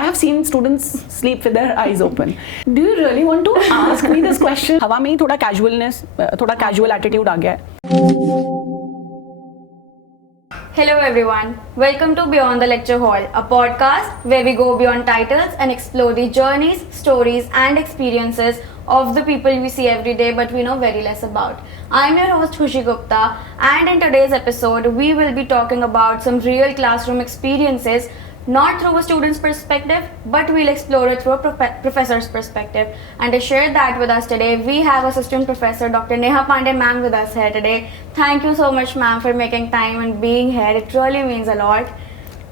I have seen students sleep with their eyes open. Do you really want to ask me this question? हवा में ही थोड़ा casualness, थोड़ा casual attitude आ गया है. Hello everyone, welcome to Beyond the Lecture Hall, a podcast where we go beyond titles and explore the journeys, stories and experiences of the people we see every day but we know very less about. I'm your host Khushi Gupta, and in today's episode we will be talking about some real classroom experiences, not through a student's perspective, but we'll explore it through a professor's perspective. And to share that with us today, we have Assistant Professor Dr. Neha Pande ma'am with us here today. Thank you so much ma'am for making time and being here. It really means a lot.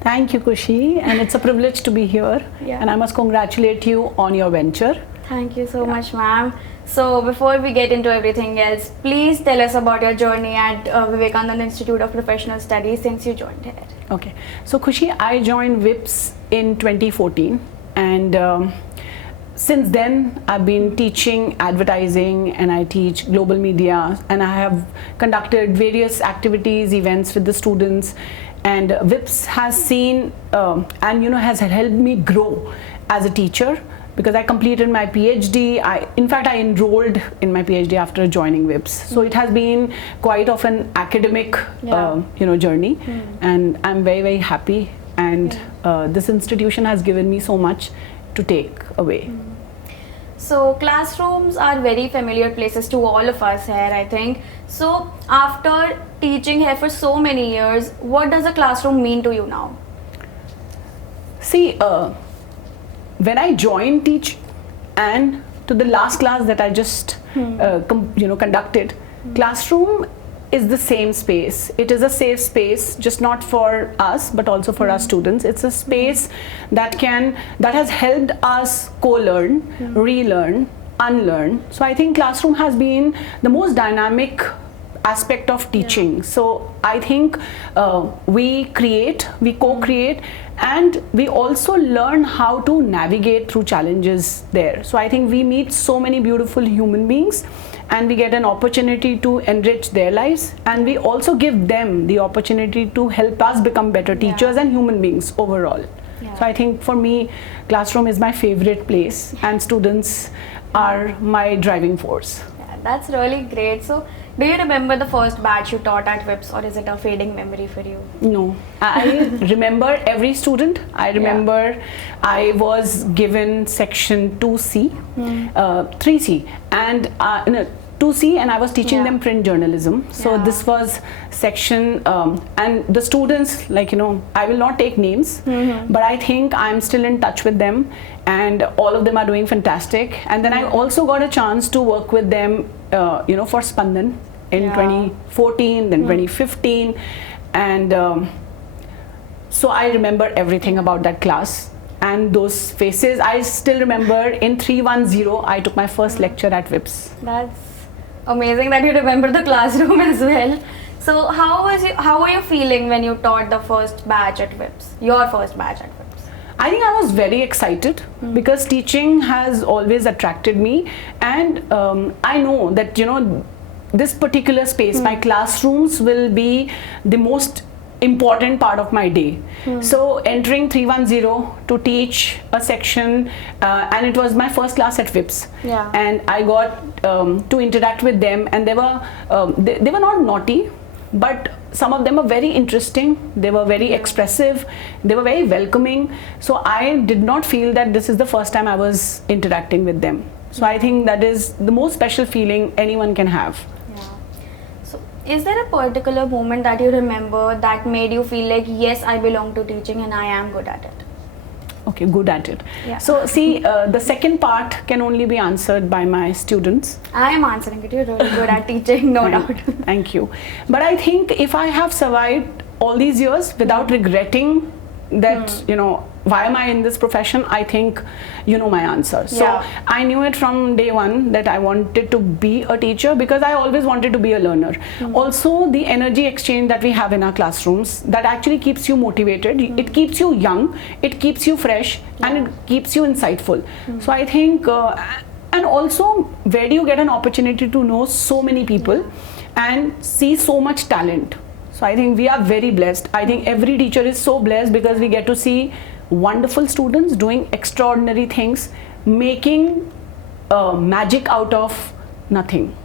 Thank you, Khushi, and it's a privilege to be here. Yeah. And I must congratulate you on your venture. Thank you so much ma'am. So before we get into everything else, please tell us about your journey at Vivekananda Institute of Professional Studies since you joined here. Okay, so Khushi, I joined VIPS in 2014, and since then I've been teaching advertising, and I teach global media, and I have conducted various activities, events with the students, and VIPS has seen and has helped me grow as a teacher, because I completed my PhD. In fact, I enrolled in my PhD after joining VIPS. So it has been quite of an academic, journey, and I'm very, very happy. And this institution has given me so much to take away. So classrooms are very familiar places to all of us here, I think. So after teaching here for so many years, what does a classroom mean to you now? See, when I joined teach and to the last class that I just conducted, classroom is the same space. It is a safe space, just not for us but also for our students. It's a space that has helped us co-learn, relearn, unlearn. So I think classroom has been the most dynamic aspect of teaching. So I think we co-create, and we also learn how to navigate through challenges there. So I think we meet so many beautiful human beings, and we get an opportunity to enrich their lives, and we also give them the opportunity to help us become better teachers and human beings overall. So I think for me, classroom is my favorite place, and students are my driving force. That's really great. So do you remember the first batch you taught at VIPS, or is it a fading memory for you? No, I remember every student. I remember I was given section 2C, 3C, and 2C, and I was teaching them print journalism. So this was section, and the students, I will not take names, but I think I'm still in touch with them, and all of them are doing fantastic. And then I also got a chance to work with them, for Spandan in 2014, then 2015, and so I remember everything about that class. And those faces, I still remember in 310, I took my first lecture at VIPS. That's amazing that you remember the classroom as well. So how were you feeling when you taught the first batch at VIPS, your first batch at VIPS? I think I was very excited because teaching has always attracted me, and I know that this particular space, my classrooms will be the most important part of my day. So entering 310 to teach a section, and it was my first class at VIPS, and I got to interact with them, and they were not naughty, but some of them were very interesting. They were very expressive, they were very welcoming. So I did not feel that this is the first time I was interacting with them. So I think that is the most special feeling anyone can have. So is there a particular moment that you remember that made you feel like, yes, I belong to teaching and I am good at it? Okay, good at it. So see, the second part can only be answered by my students. I am answering it. You're really good at teaching, no doubt. Thank you. But I think if I have survived all these years without regretting that, why am I in this profession, I think my answer. So I knew it from day one that I wanted to be a teacher, because I always wanted to be a learner. Also, the energy exchange that we have in our classrooms, that actually keeps you motivated. It keeps you young, it keeps you fresh, and it keeps you insightful. So I think, and also, where do you get an opportunity to know so many people and see so much talent? So I think we are very blessed. I think every teacher is so blessed, because we get to see wonderful students doing extraordinary things, making magic out of nothing.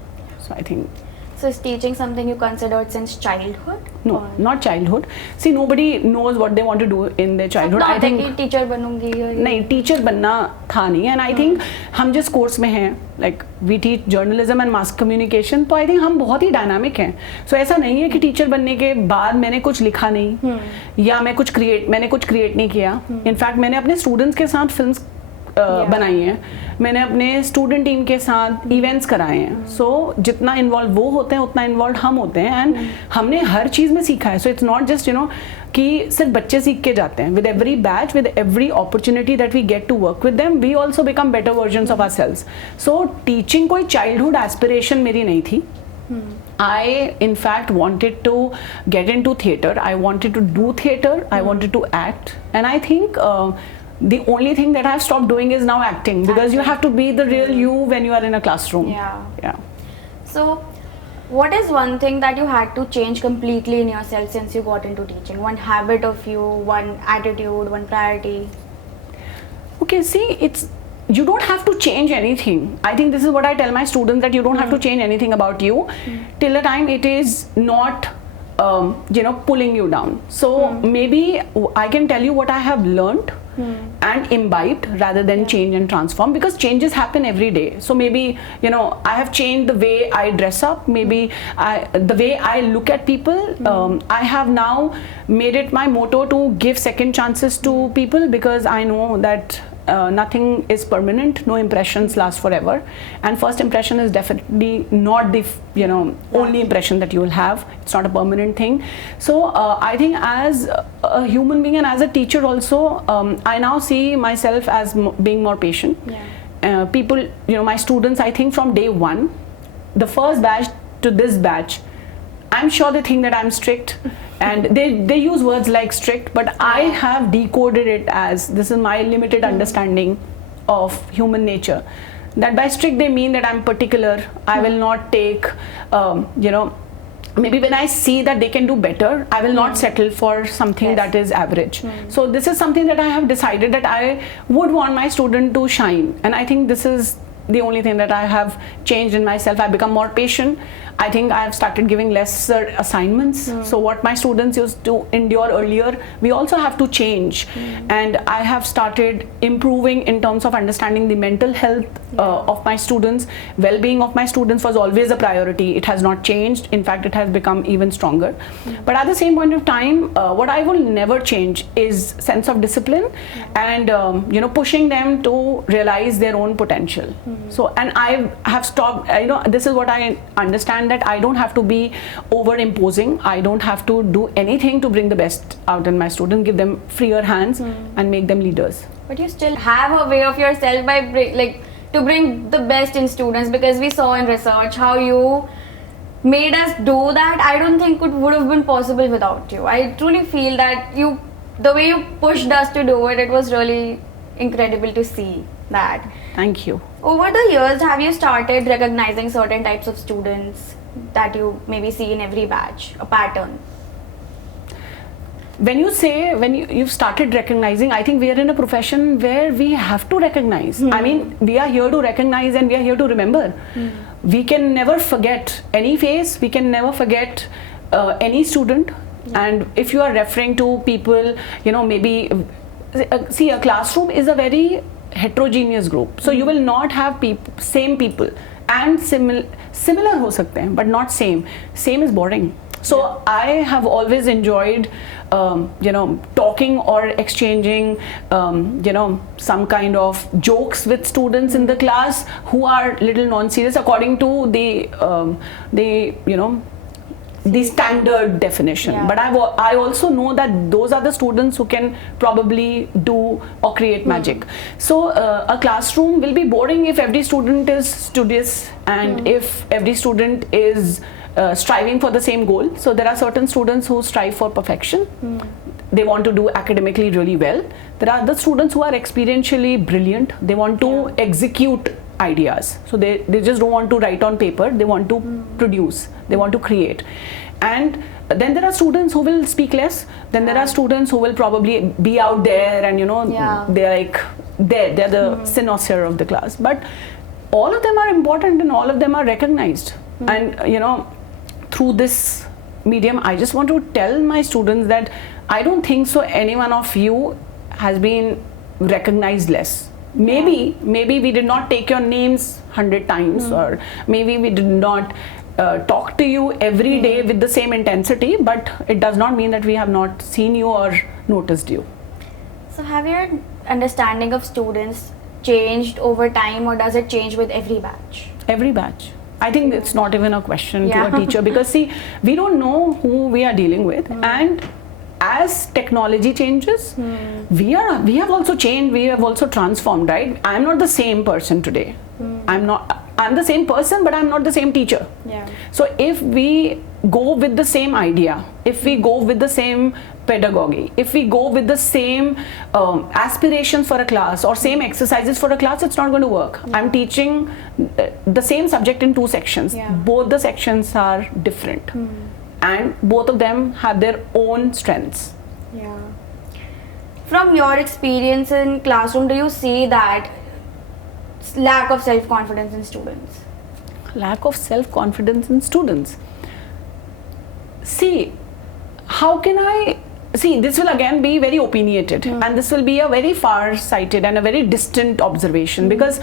So I think. So is teaching something you considered since childhood? No, or? not childhood. See, nobody knows what they want to do in their childhood. I think teacher बनूंगी. नहीं, teacher बनना था नहीं. And I think हम जिस course में हैं, like we teach journalism and mass communication, तो I think हम बहुत ही dynamic हैं. So ऐसा नहीं है कि teacher बनने के बाद मैंने कुछ लिखा नहीं या मैंने कुछ create नहीं किया. In fact, मैंने अपने students के साथ films बनाई हैं, मैंने अपने स्टूडेंट टीम के साथ इवेंट्स कराए हैं. सो जितना इन्वॉल्व वो होते हैं उतना इन्वॉल्व हम होते हैं. एंड हमने हर चीज़ में सीखा है. सो इट्स नॉट जस्ट कि सिर्फ बच्चे सीख के जाते हैं. With every batch, with every opportunity that we get to work with them, we also become better versions of ourselves. So teaching कोई चाइल्डहुड एस्पिरेशन मेरी नहीं थी. I in fact wanted to get into theatre. I wanted to do theatre. I wanted to act. And I think the only thing that I've stopped doing is now acting, because you have to be the real you when you are in a classroom. Yeah. So what is one thing that you had to change completely in yourself since you got into teaching? One habit of you, one attitude, one priority? Okay, see, you don't have to change anything. I think this is what I tell my students, that you don't have to change anything about you till the time it is not pulling you down. So maybe I can tell you what I have learned and imbibed rather than change and transform, because changes happen every day. So maybe I have changed the way I dress up, maybe the way I look at people. I have now made it my motto to give second chances to people, because I know that nothing is permanent, no impressions last forever, and first impression is definitely not the only impression that you will have. It's not a permanent thing. So I think as a human being and as a teacher also, I now see myself as being more patient. People, my students, I think from day one, the first batch to this batch, I'm sure they think that I'm strict, and they use words like strict, but I have decoded it as, this is my limited understanding of human nature, that by strict they mean that I'm particular. I will not take maybe when I see that they can do better, I will not settle for something that is average. So this is something that I have decided, that I would want my student to shine, and I think this is the only thing that I have changed in myself. I've become more patient. I think I have started giving lesser assignments. So what my students used to endure earlier, we also have to change. And I have started improving in terms of understanding the mental health of my students. Well-being of my students was always a priority. It has not changed. In fact, it has become even stronger. But at the same point of time, what I will never change is sense of discipline and pushing them to realize their own potential. So, and I have stopped, this is what I understand, that I don't have to be over imposing. I don't have to do anything to bring the best out in my students, give them freer hands and make them leaders. But you still have a way of yourself by to bring the best in students, because we saw in research how you made us do that. I don't think it would have been possible without you. I truly feel that the way you pushed us to do it, it was really incredible to see that. Thank you. Over the years, have you started recognizing certain types of students that you maybe see in every batch, a pattern? When you've started recognizing, I think we are in a profession where we have to recognize. I mean, we are here to recognize and we are here to remember. We can never forget any face, we can never forget any student. And if you are referring to people, maybe, see, a classroom is a very heterogeneous group. So you will not have same people, and similar ho sakte hain, but not same. Same is boring. So I have always enjoyed talking or exchanging some kind of jokes with students in the class who are little non-serious according to the standard definition. But I also know that those are the students who can probably do or create magic. So a classroom will be boring if every student is studious and if every student is striving for the same goal. So there are certain students who strive for perfection. They want to do academically really well. There are the students who are experientially brilliant. They want to execute ideas. So they just don't want to write on paper. They want to produce. They want to create. And then there are students who will speak less. Then there are students who will probably be out there and they're like they're the cynosure of the class. But all of them are important and all of them are recognized. And through this medium, I just want to tell my students that I don't think so any one of you has been recognized less. Maybe we did not take your names 100 times, or maybe we did not talk to you every day with the same intensity, but it does not mean that we have not seen you or noticed you. So have your understanding of students changed over time, or does it change with every batch? Every batch. I think it's not even a question to a teacher, because see, we don't know who we are dealing with, and as technology changes, we have also changed, we have also transformed, right? I'm not the same person today. I'm the same person, but I'm not the same teacher. Yeah. So if we go with the same idea, if we go with the same pedagogy, if we go with the same aspirations for a class or same exercises for a class, it's not going to work. I'm teaching the same subject in 2 sections. Both the sections are different. And both of them have their own strengths. Yeah. From your experience in classroom, do you see that lack of self-confidence in students? Lack of self-confidence in students. See, how can I... See, this will again be very opinionated, and this will be a very far-sighted and a very distant observation, because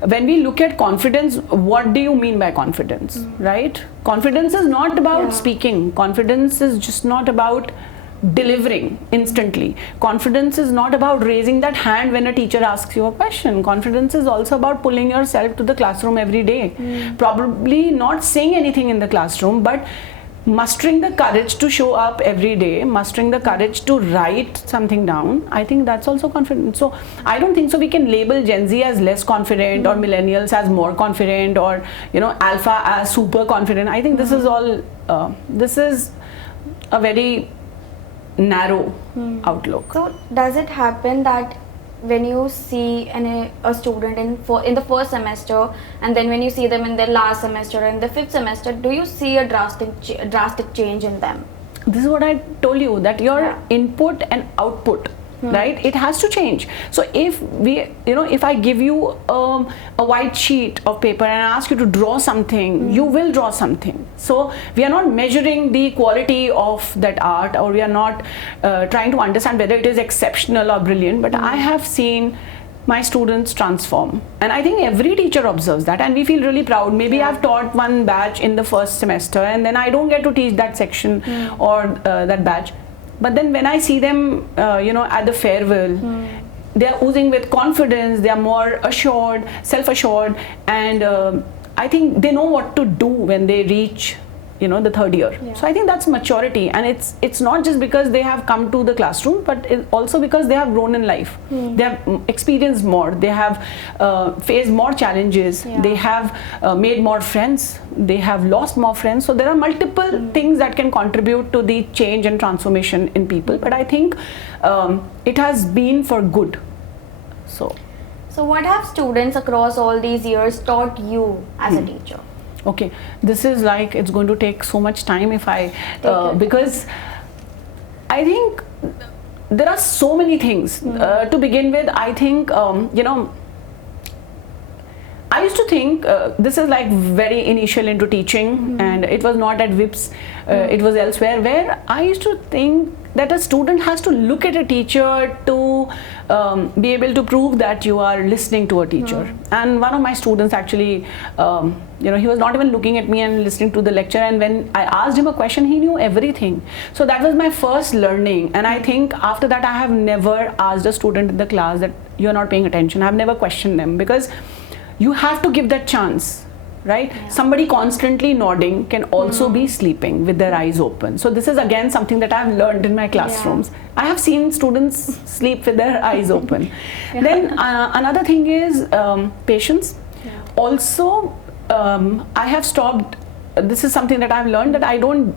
when we look at confidence, what do you mean by confidence, right? Confidence is not about speaking. Confidence is just not about delivering instantly. Confidence is not about raising that hand when a teacher asks you a question. Confidence is also about pulling yourself to the classroom every day. Probably not saying anything in the classroom, but mustering the courage to show up every day, mustering the courage to write something down. I think that's also confidence. So I don't think so we can label Gen Z as less confident or millennials as more confident, or alpha as super confident. I think this is all this is a very narrow outlook. So does it happen that when you see a student in the first semester, and then when you see them in the last semester and the 5th semester, do you see a drastic change in them? This is what I told you, that your input and output, right, it has to change. So if if I give you a white sheet of paper and I ask you to draw something, you will draw something. So we are not measuring the quality of that art, or we are not trying to understand whether it is exceptional or brilliant, but I have seen my students transform, and I think every teacher observes that, and we feel really proud. Maybe I've taught one batch in the first semester, and then I don't get to teach that section or that batch. But then when I see them, at the farewell, they are oozing with confidence, they are more assured, self-assured, and I think they know what to do when they reach, the 3rd year. So I think that's maturity, and it's not just because they have come to the classroom, but also because they have grown in life. They have experienced more, they have faced more challenges, they have made more friends, they have lost more friends. So there are multiple things that can contribute to the change and transformation in people, but I think it has been for good. So what have students across all these years taught you as a teacher? Okay, this is like, it's going to take so much time if I because I think there are so many things. To begin with, I think I used to think this is like very initial into teaching, and it was not at WIPS, it was elsewhere, where I used to think that a student has to look at a teacher to be able to prove that you are listening to a teacher. And one of my students actually, he was not even looking at me and listening to the lecture, and when I asked him a question, he knew everything. So that was my first learning, and I think after that I have never asked a student in the class that you are not paying attention. I have never questioned them, because you have to give that chance, right? Somebody constantly nodding can also be sleeping with their eyes open. So this is again something that I've learned in my classrooms. I have seen students sleep with their eyes open. Then another thing is patience. Also, I have stopped, this is something that I've learned, that I don't,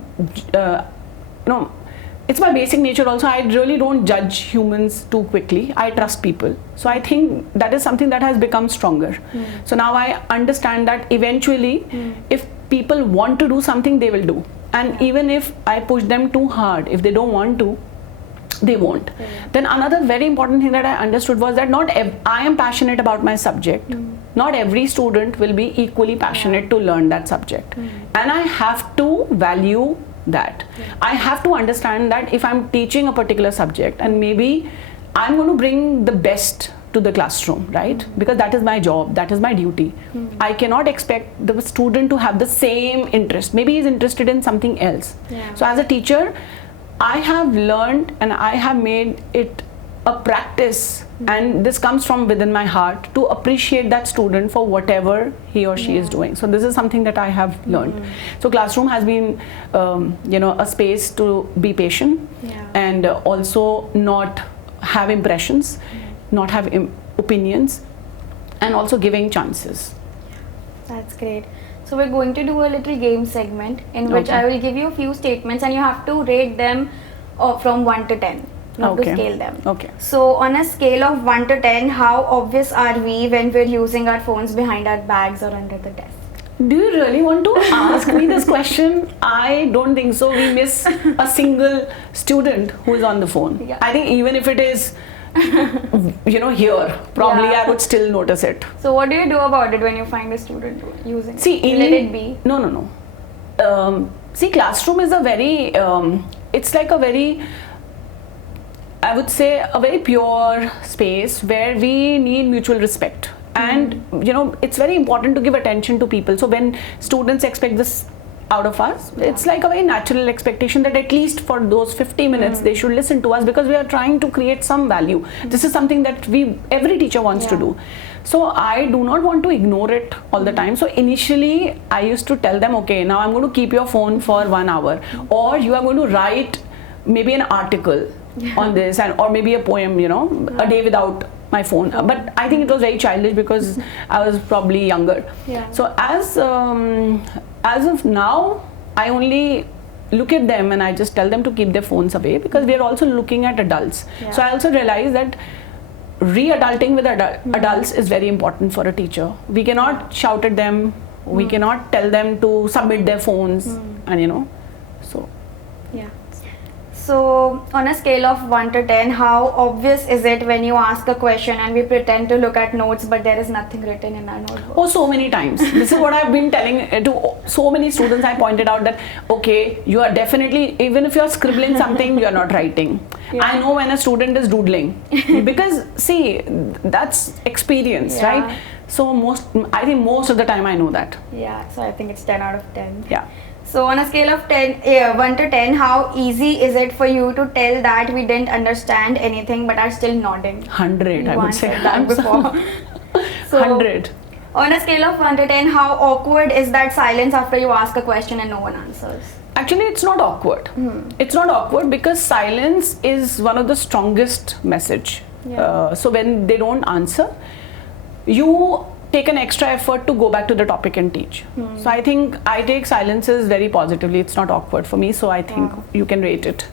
it's my basic nature also, I really don't judge humans too quickly. I trust people. So I think that is something that has become stronger. So now I understand that eventually if people want to do something, they will do. And even if I push them too hard, if they don't want to, they won't. Then another very important thing that I understood was that I am passionate about my subject. Not every student will be equally passionate to learn that subject. And I have to value that. I have to understand that if I'm teaching a particular subject, and maybe I'm going to bring the best to the classroom, right? Because that is my job, that is my duty. I cannot expect the student to have the same interest. Maybe he's interested in something else. So as a teacher, I have learned and I have made it a practice, and this comes from within my heart, to appreciate that student for whatever he or she is doing. So this is something that I have learned. So classroom has been a space to be patient and also not have impressions, not have opinions, and also giving chances. That's great. So we're going to do a little game segment in which I will give you a few statements and you have to rate them from 1 to 10. Not to scale them. So on a scale of 1 to 10, how obvious are we when we're using our phones behind our bags or under the desk? Do you really want to ask me this question? I don't think so. We miss a single student who is on the phone. I think even if it is here, probably I would still notice it. So what do you do about it when you find a student using it? Let it be? No. See, classroom is a very, it's like a very, I would say, a very pure space where we need mutual respect. And, it's very important to give attention to people. So when students expect this out of us, it's like a very natural expectation that at least for those 50 minutes they should listen to us, because we are trying to create some value. This is something that every teacher wants to do. So I do not want to ignore it all the time. So initially I used to tell them, okay, now I'm going to keep your phone for 1 hour, or you are going to write maybe an article on this, or maybe a poem, a day without my phone. But I think it was very childish because I was probably younger. So as of now, I only look at them and I just tell them to keep their phones away, because we are also looking at adults. So I also realize that re-adulting with adults is very important for a teacher. We cannot shout at them, we cannot tell them to submit their phones, and so. So on a scale of 1 to 10, how obvious is it when you ask a question and we pretend to look at notes but there is nothing written in our notebook? Oh, so many times. This is what I've been telling to so many students. I pointed out that, okay, you are definitely, even if you're scribbling something, you're not writing. I know when a student is doodling, because see, that's experience, right? So I think most of the time I know that. So I think it's 10 out of 10. So on a scale of 1 to 10, how easy is it for you to tell that we didn't understand anything but are still nodding? 100, I would say. That before. 100. On a scale of 1 to 10, how awkward is that silence after you ask a question and no one answers? Actually, it's not awkward. It's not awkward because silence is one of the strongest message. So when they don't answer, you take an extra effort to go back to the topic and teach. So I think I take silences very positively. It's not awkward for me, so I think you can rate it.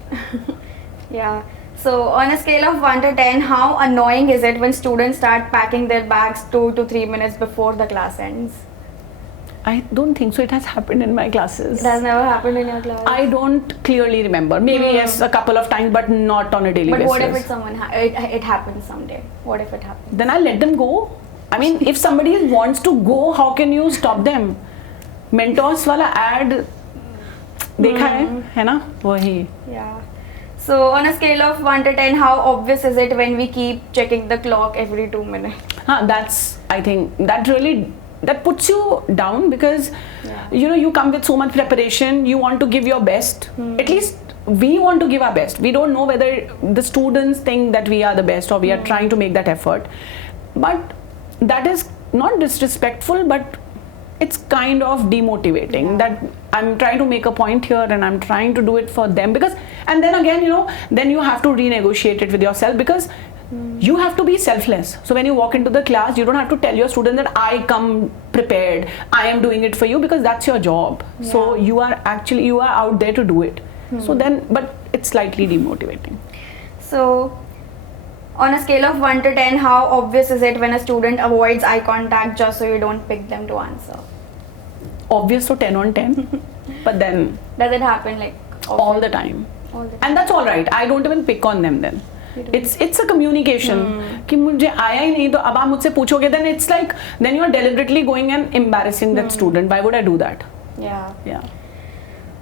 So on a scale of 1 to 10, how annoying is it when students start packing their bags 2 to 3 minutes before the class ends? I don't think so. It has happened in my classes. It has never happened in your class? I don't clearly remember. Maybe yes, a couple of times, but not on a daily basis. But what if it happens someday? What if it happens? Then I'll let them go. I mean, if somebody wants to go, how can you stop them? Mentors wala ad dekha hai na? Wahi. So on a scale of 1 to 10, how obvious is it when we keep checking the clock every 2 minutes? That's, I think, that puts you down, because you come with so much preparation, you want to give your best. At least we want to give our best. We don't know whether the students think that we are the best or we are trying to make that effort. But that is not disrespectful, but it's kind of demotivating that I'm trying to make a point here and I'm trying to do it for them, because, and then again, then you have to renegotiate it with yourself, because you have to be selfless. So when you walk into the class, you don't have to tell your student that I come prepared, I am doing it for you, because that's your job. So you are out there to do it. So then, but it's slightly demotivating. So on a scale of 1 to 10, how obvious is it when a student avoids eye contact just so you don't pick them to answer? Obvious, so 10 on 10. but then Does it happen like all often? the time. All the time. And that's all right. I don't even pick on them then. It's a communication. कि मुझे आया ही नहीं तो अब आप मुझसे पूछोगे, then it's like then you are deliberately going and embarrassing that student. Why would I do that? Yeah. Yeah.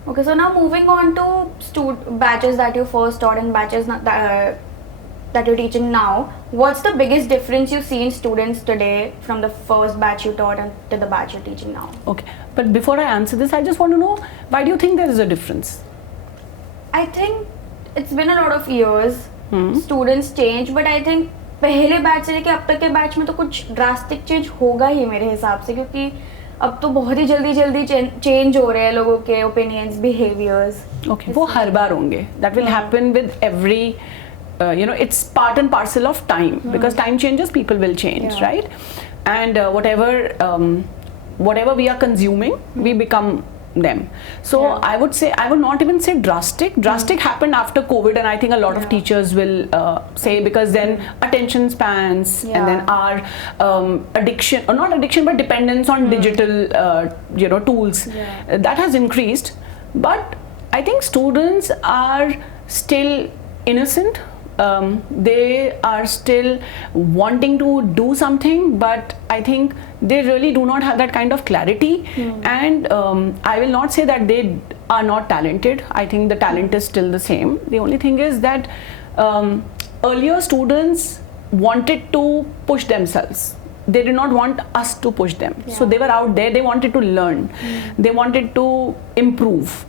Okay, so now moving on to batches that you first taught and batches that you're teaching now. What's the biggest difference you see in students today from the first batch you taught and to the batch you're teaching now? Okay, but before I answer this, I just want to know, why do you think there is a difference? I think it's been a lot of years. Students change, but I think पहले batch से लेके अब तक के batch में तो कुछ drastic change होगा ही मेरे हिसाब से, क्योंकि अब तो बहुत ही जल्दी चेंज हो रहे हैं लोगों के ओपिनियंस, बिहेवियर्स. Okay, वो हर बार होंगे. That will happen with every, it's part and parcel of time, because time changes, people will change, right? And whatever we are consuming, we become them. So I would say, I would not even say drastic. Drastic happened after COVID, and I think a lot of teachers will say, because then attention spans and then our addiction, or not addiction, but dependence on digital tools, that has increased. But I think students are still innocent. They are still wanting to do something, but I think they really do not have that kind of clarity. And I will not say that they are not talented. I think the talent is still the same. The only thing is that earlier students wanted to push themselves. They did not want us to push them. So they were out there, they wanted to learn, they wanted to improve.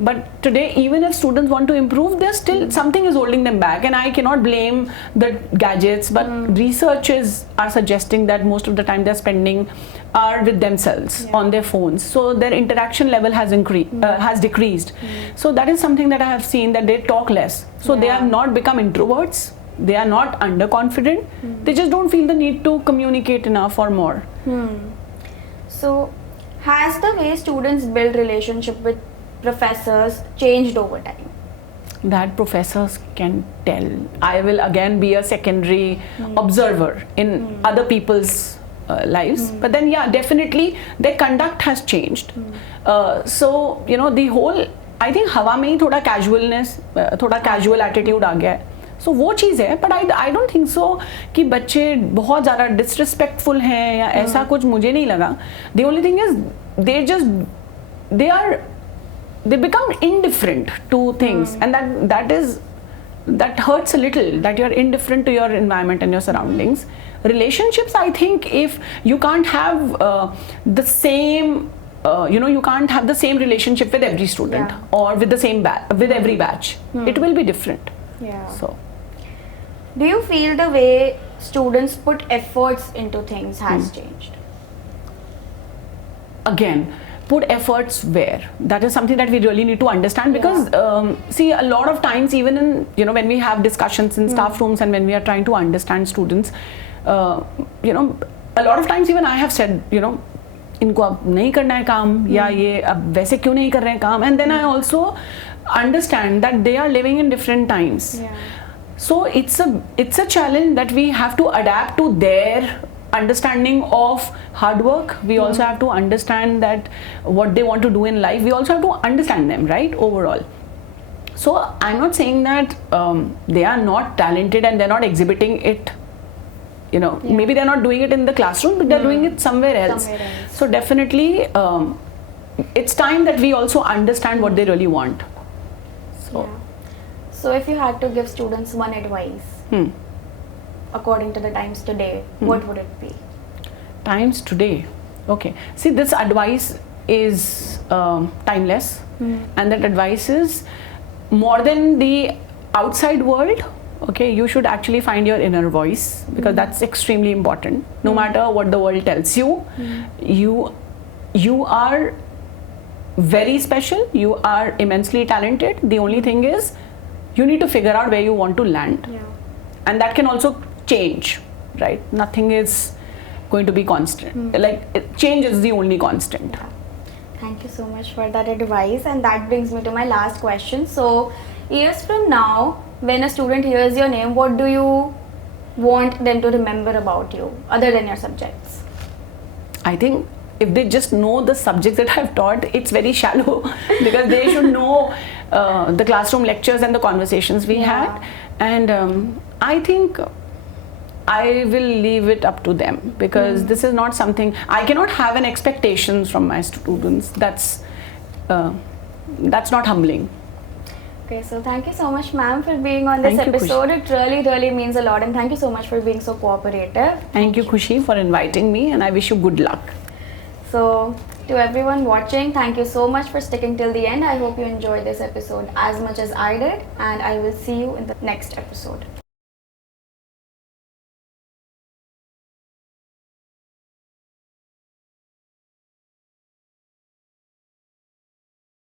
But today, even if students want to improve, there's still something is holding them back, and I cannot blame the gadgets, but researchers are suggesting that most of the time they're spending are with themselves on their phones, so their interaction level has decreased. So that is something that I have seen, that they talk less, so they have not become introverts, they are not underconfident, they just don't feel the need to communicate enough or more. So has the way students build relationship with professors changed over time? That professors can tell. I will again be a secondary observer in other people's lives, but then definitely their conduct has changed. So the whole, I think हवा में ही थोड़ा casualness, थोड़ा casual attitude आ गया है. So वो चीज़ है, but I don't think so कि बच्चे बहुत ज़्यादा disrespectful हैं या ऐसा कुछ मुझे नहीं लगा. The only thing is they become indifferent to things, and that hurts a little, that you're indifferent to your environment and your surroundings. Relationships, I think, if you can't have the same, you can't have the same relationship with every student or with the same with every batch. It will be different. So do you feel the way students put efforts into things has changed? Again, put efforts where? That is something that we really need to understand, because see, a lot of times, even in when we have discussions in staff rooms and when we are trying to understand students, a lot of times even I have said, इनको अब नहीं करना है काम, या ये अब वैसे क्यों नहीं कर रहे हैं काम, and then I also understand that they are living in different times. So it's a challenge that we have to adapt to their understanding of hard work. We also have to understand that what they want to do in life. We also have to understand them, right, overall. So I'm not saying that they are not talented and they're not exhibiting it, maybe they're not doing it in the classroom, but they're doing it somewhere else. So definitely it's time that we also understand what they really want. So if you had to give students one advice according to the times today, what would it be? Times today, okay. See, this advice is timeless, and that advice is more than the outside world. Okay, you should actually find your inner voice, because that's extremely important. No matter what the world tells you, you are very special, you are immensely talented. The only thing is you need to figure out where you want to land, and that can also change, right? Nothing is going to be constant. Change is the only constant. Thank you so much for that advice, and that brings me to my last question. So years from now, when a student hears your name, what do you want them to remember about you other than your subjects? I think if they just know the subjects that I've taught, it's very shallow because they should know the classroom lectures and the conversations we had. And I think I will leave it up to them because this is not something, I cannot have an expectations from my students. That's not humbling. Okay, so thank you so much, ma'am, for being on this Thank you, episode. It really means a lot, and thank you so much for being so cooperative. Thank you, Khushi, for inviting me, and I wish you good luck. So, to everyone watching, thank you so much for sticking till the end. I hope you enjoyed this episode as much as I did, and I will see you in the next episode.